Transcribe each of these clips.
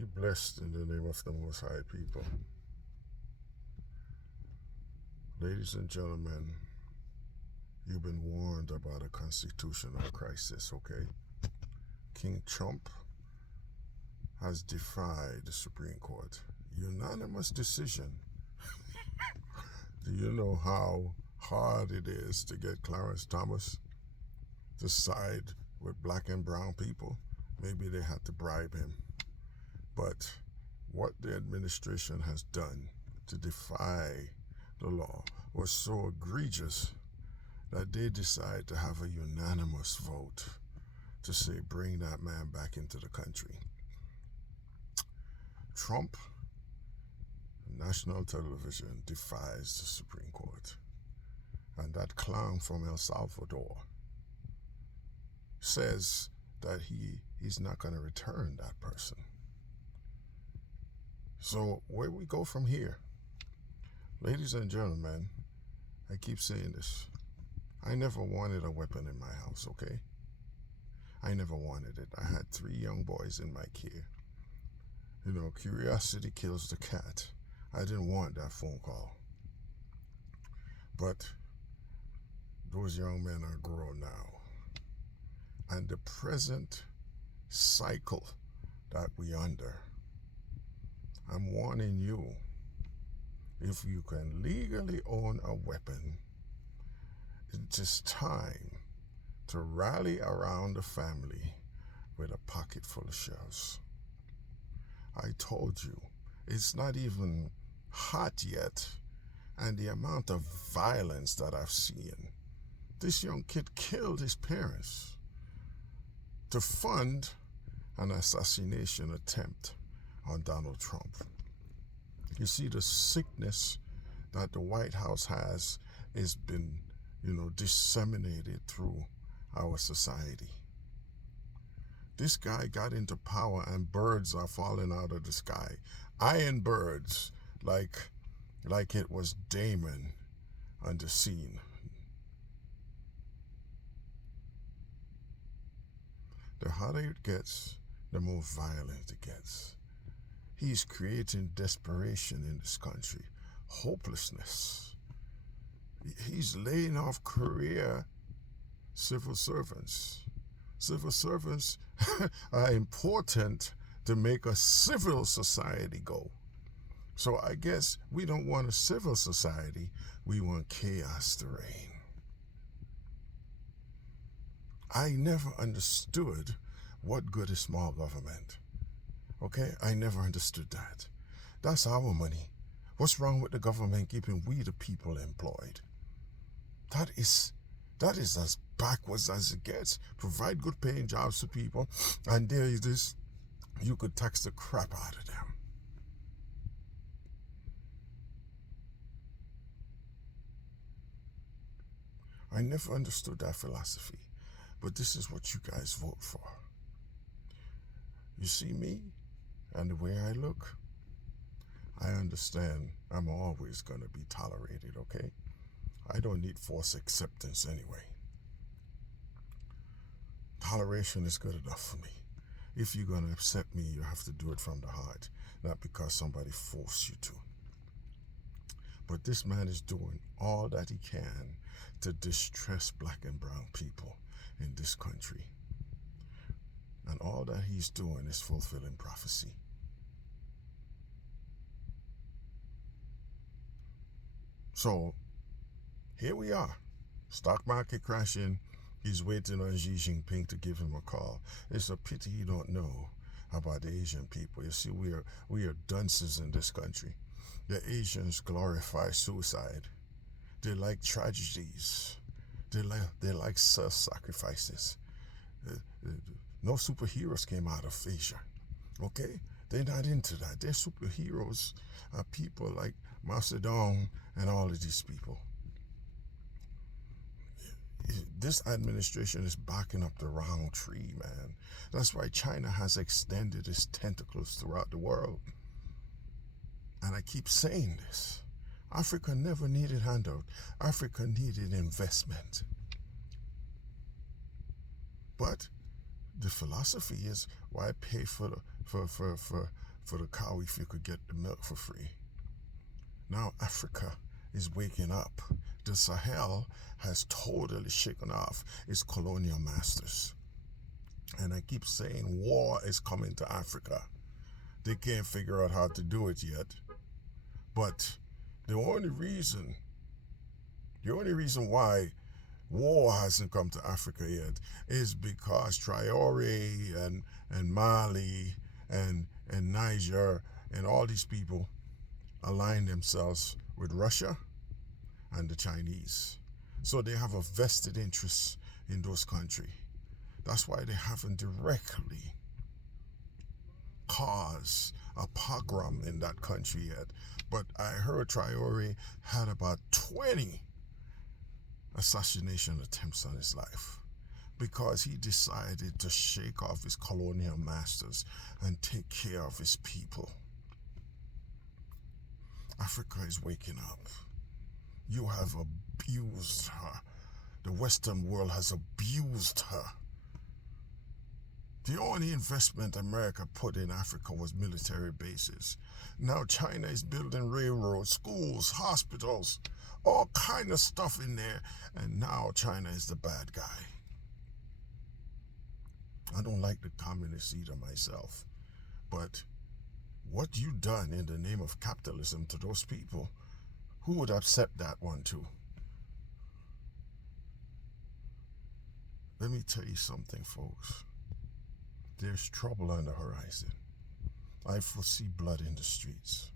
Be blessed in the name of the Most High, people. Ladies and gentlemen, you've been warned about a constitutional crisis, okay? King Trump has defied the Supreme Court. Unanimous decision. Do you know how hard it is to get Clarence Thomas to side with black and brown people? Maybe they had to bribe him. But what the administration has done to defy the law was so egregious that they decided to have a unanimous vote to say, bring that man back into the country. Trump, national television, defies the Supreme Court. And that clown from El Salvador says that he's not going to return that person. So where we go from here? Ladies and gentlemen, I keep saying this. I never wanted a weapon in my house, okay? I never wanted it. I had 3 young boys in my care. You know, curiosity kills the cat. I didn't want that phone call. But those young men are grown now. And the present cycle that we're under, I'm warning you, if you can legally own a weapon, it's just time to rally around the family with a pocket full of shells. I told you, it's not even hot yet, and the amount of violence that I've seen. This young kid killed his parents to fund an assassination attempt on Donald Trump. You see, the sickness that the White House has been, disseminated through our society. This guy got into power and birds are falling out of the sky. Iron birds, like it was Damon on the scene. The harder it gets, the more violent it gets. He's creating desperation in this country, hopelessness. He's laying off career civil servants. Civil servants are important to make a civil society go. So I guess we don't want a civil society, we want chaos to reign. I never understood what good is small government. Okay, I never understood that. That's our money. What's wrong with the government keeping we the people employed? That is as backwards as it gets. Provide good paying jobs to people, and there is this, you could tax the crap out of them. I never understood that philosophy, but this is what you guys vote for. You see me? And the way I look, I understand I'm always going to be tolerated, okay? I don't need forced acceptance anyway. Toleration is good enough for me. If you're going to accept me, you have to do it from the heart, not because somebody forced you to. But this man is doing all that he can to distress black and brown people in this country. And all that he's doing is fulfilling prophecy. So, here we are. Stock market crashing. He's waiting on Xi Jinping to give him a call. It's a pity he don't know about the Asian people. You see, we are dunces in this country. The Asians glorify suicide. They like tragedies. They like self-sacrifices. No superheroes came out of Asia, okay? They're not into that. Their superheroes are people like Mao Zedong and all of these people. This administration is barking up the wrong tree, man. That's why China has extended its tentacles throughout the world. And I keep saying this. Africa never needed handout. Africa needed investment. But the philosophy is, why pay for for the cow if you could get the milk for free. Now Africa is waking up. The Sahel has totally shaken off its colonial masters. And I keep saying war is coming to Africa. They can't figure out how to do it yet. But the only reason why war hasn't come to Africa yet is because Traore and Mali and Niger and all these people align themselves with Russia and the Chinese. So they have a vested interest in those countries. That's why they haven't directly caused a pogrom in that country yet. But I heard Traore had about 20 assassination attempts on his life because he decided to shake off his colonial masters and take care of his people. Africa is waking up. You have abused her. The Western world has abused her. The only investment America put in Africa was military bases. Now China is building railroads, schools, hospitals, all kind of stuff in there. And now China is the bad guy. I don't like the communist either myself. But what you done in the name of capitalism to those people, who would accept that one too? Let me tell you something, folks. There's trouble on the horizon. I foresee blood in the streets.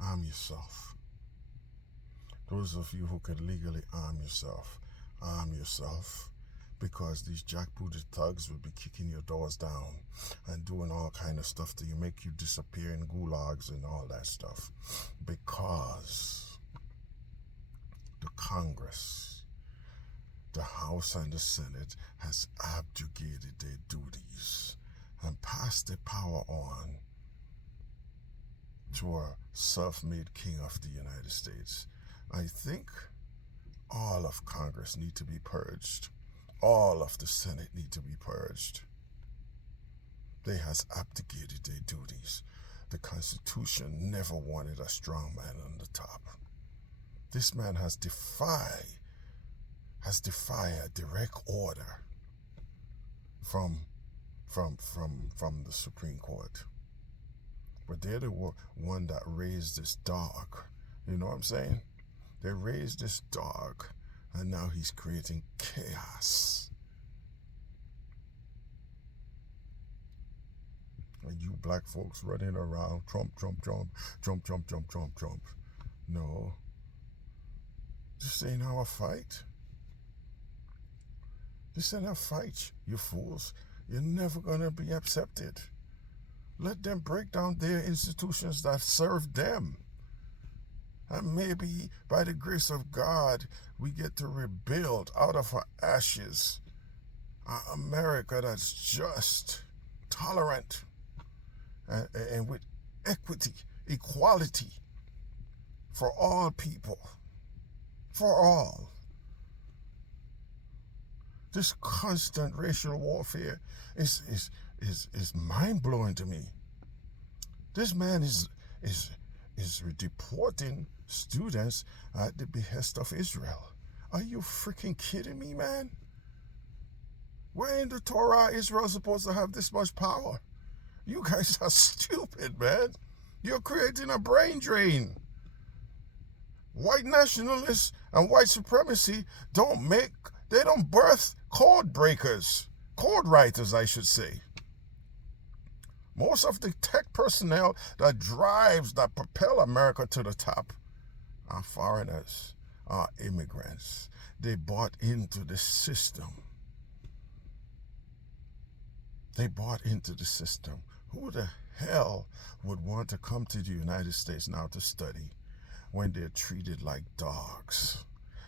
Arm yourself. Those of you who can legally arm yourself, because these jackbooted thugs will be kicking your doors down and doing all kind of stuff to you, make you disappear in gulags and all that stuff. Because the Congress, the House and the Senate has abdicated their duties and passed their power on to a self-made king of the United States. I think all of Congress need to be purged. All of the Senate need to be purged. They has abdicated their duties. The Constitution never wanted a strong man on the top. This man has defied a direct order from the Supreme Court. But they're the one that raised this dog. You know what I'm saying? They raised this dog, and now he's creating chaos. And you black folks running around, Trump. No. This ain't our fight. This ain't a fight, you fools. You're never gonna be accepted. Let them break down their institutions that serve them. And maybe by the grace of God, we get to rebuild out of our ashes an America that's just, tolerant, and with equity, equality for all people. For all. This constant racial warfare is mind-blowing to me. This man is deporting students at the behest of Israel. Are you freaking kidding me, man? Where in the Torah Israel is supposed to have this much power? You guys are stupid, man. You're creating a brain drain. White nationalists and white supremacy don't birth code breakers. Code writers, I should say. Most of the tech personnel that propel America to the top are foreigners, are immigrants. They bought into the system. Who the hell would want to come to the United States now to study when they're treated like dogs?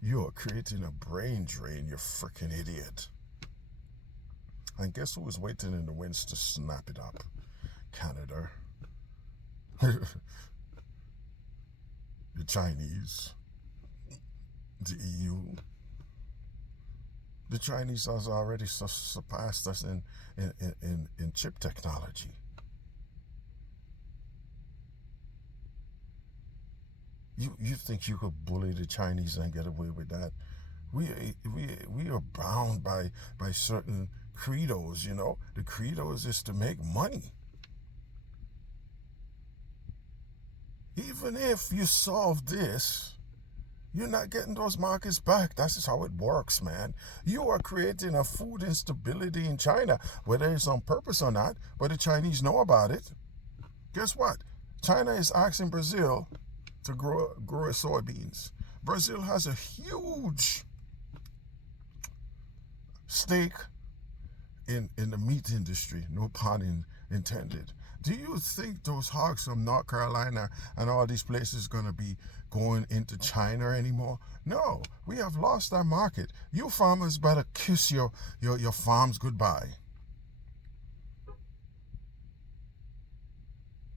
You are creating a brain drain, you freaking idiot. And guess who is waiting in the wings to snap it up? Canada. The Chinese. The EU. The Chinese has already surpassed us in chip technology. You think you could bully the Chinese and get away with that? We we are bound by certain credos. You know, the credos is to make money. Even if you solve this, you're not getting those markets back. That's just how it works, man. You are creating a food instability in China, whether it's on purpose or not, but the Chinese know about it. Guess what? China is asking Brazil to grow soybeans. Brazil has a huge stake in the meat industry, no pun intended. Do you think those hogs from North Carolina and all these places going to be going into China anymore? No, we have lost our market. You farmers better kiss your farms goodbye.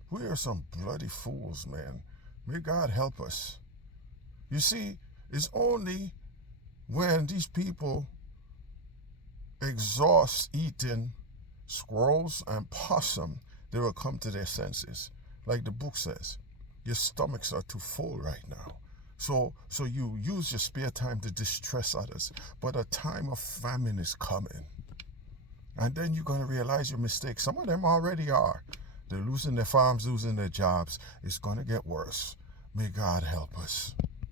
We are some bloody fools, man. May God help us. You see, it's only when these people exhaust eating squirrels and possum, they will come to their senses. Like the book says, your stomachs are too full right now. So you use your spare time to distress others. But a time of famine is coming. And then you're going to realize your mistakes. Some of them already are. They're losing their farms, losing their jobs. It's going to get worse. May God help us.